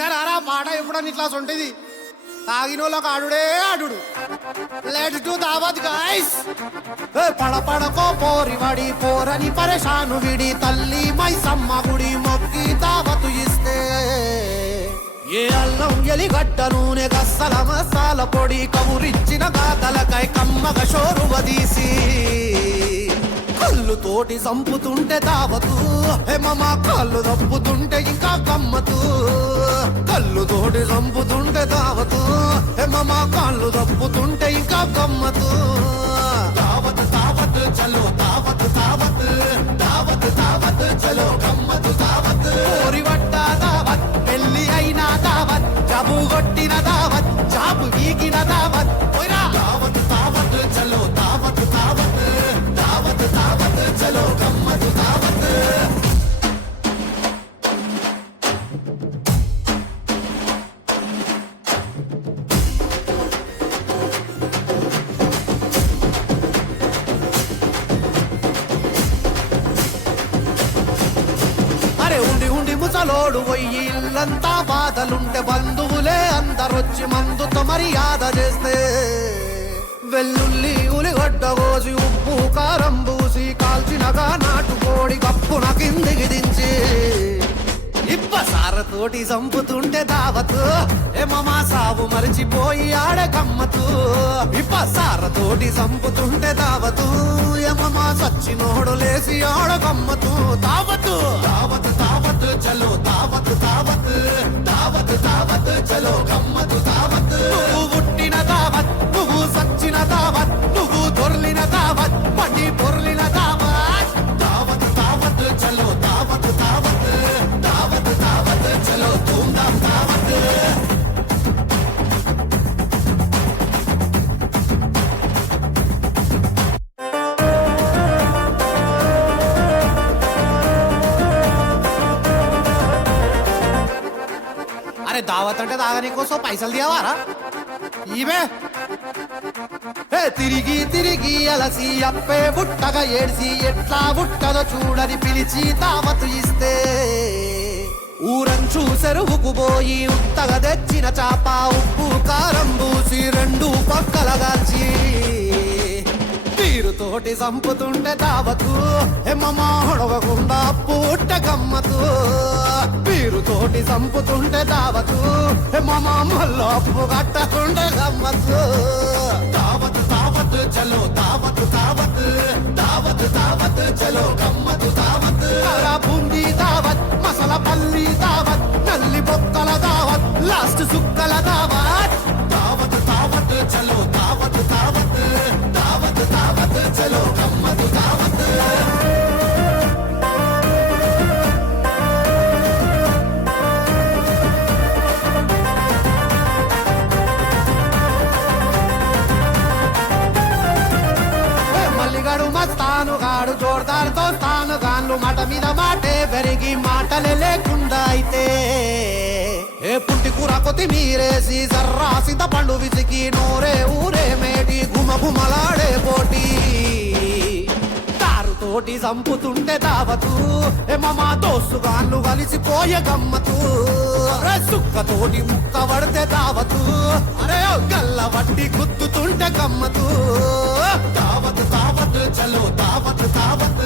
ఇందరారా పాట ఎప్పుడని ఇట్లా సొంటిది తాగినోళ్ళకు ఆడుడే ఆడుడు. Let's do దావత్ గైస్. పడపడకో పోరివడి పోరని పరేషాను విడి తల్లి మైసమ్మ గుడి మొక్కి దావతు ఇస్తే ఏ అల్లం ఎలిగడ్డ నూనె గస్సల మసాల పొడి కవురిచ్చిన గాతలకై కమ్మగ షోరువదీసి కళ్ళు తోటి చంపుతుంటే దావతు హేమమ్మ కళ్ళు దప్పుతుంటే ఇంకా గమ్మతు. కళ్ళు తోటి చంపుతుంటే దావతు హేమమ్మ కళ్ళు దప్పుతుంటే ఇంకా గమ్మతు. దావత్ దావత్ చలో దావత్ దావత్ దావత్ దావత్ చలో గమ్మతు దావత్. కోరి వట్ట దావత్ పెళ్లి అయిన దావత్ జాబు కొట్టిన దావత్ జాబు వీకిన దావత్ దావత్ దావత్ చలో దావత్ దావత్ దావత్ దావత్ చలో గమ్మతు దావత్. అరే ఉండి ఉండి ముసలోడు పోయి ఇల్లంతా బాధలుంటే బంధువులే అందరొచ్చి మందుతో మర్యాద చేస్తే వెల్లుల్లి ఉలిగడ్డ కోసి ఉప్పు కారం పూసి కాల్చినగా నాటుకోడి కప్పున కిందికి దించి ఇప్పసారతోటి చంపుతుంటే దావతు ఏమమ్మా సావు మరిచిపోయి ఆడే గమ్మతు. ఇప్పసారతోటి చంపుతుంటే దావతు ఏమమ్మా సచ్చినోడు లేసి ఆడ గమ్మతు. దావతు దావత్ దావత్ చలో దావత్ దావత్ దావత్ దావత్ చలో గమ్మతు దావత్. నువ్వు పుట్టిన దావత్ నువ్వు సచ్చిన దావత్ నువ్వు దొర్లిన దావత్ పడి పొర్లిన దావత్. దావత్ దావత్ చలో దావత్ దావత్ దావత్ దావత్ చలో ధూమ్ధామ్ దావత్. అరే దావత్ అంటే తాగనీ కోసం పైసలు తీయవారా ఈమె. తిరిగి తిరిగి అలసి అప్పే బుట్టగా ఏడ్చి ఎట్లా బుట్టదో చూడని పిలిచి దావతు ఇస్తే ఊరంచు చెరువుకు పోయి ఉత్తగా తెచ్చిన చాప ఉప్పు కారం పూసి రెండు పక్కలగాల్చి తీరుతోటి చంపుతుంటే దావతు హేమమ్మ హొడవకుండా పూట గమ్మతు. తీరుతోటి చంపుతుంటే దావతు హేమమ్మ మళ్ళీ అప్పు కట్టకుంటే గమ్మతు. దావత్ దావత్ చలో దావత్ దావత్ దావత్ దావత్ చలో గమ్మతు దావత్. బూందీ దావత్ మసాలా పల్లి దావత్ నల్లి బొక్కల దావత్ లాస్ట్ సుక్కల దావత్. దావత్ దావత్ చలో దావత్ దావత్ దావత్ దావత్ చలో గమ్మతు దావత్. మల్లిగాడు మస్తాను గాడు జోర్దార్తో తాను గాన్లు మాట మీద మాటే పెరిగి మాటలే లేకుండా అయితే ఏ పుట్టి కూర కొత్తిమీరేసి జర్రాసింత పండు విసికి నోరే ఊరే మేటి గుమ గుమలాడే పోటీ తోటి చంపుతుంటే దావతు ఏమమ్మా దోస్తుగాన్లు కలిసిపోయే గమ్మతు. సుక్కతోటి ముక్క పడితే దావతు అరే గల్ల వట్టి గుద్దుతుంటే గమ్మతు. దావత్ దావత్ చలో దావత్ దావత్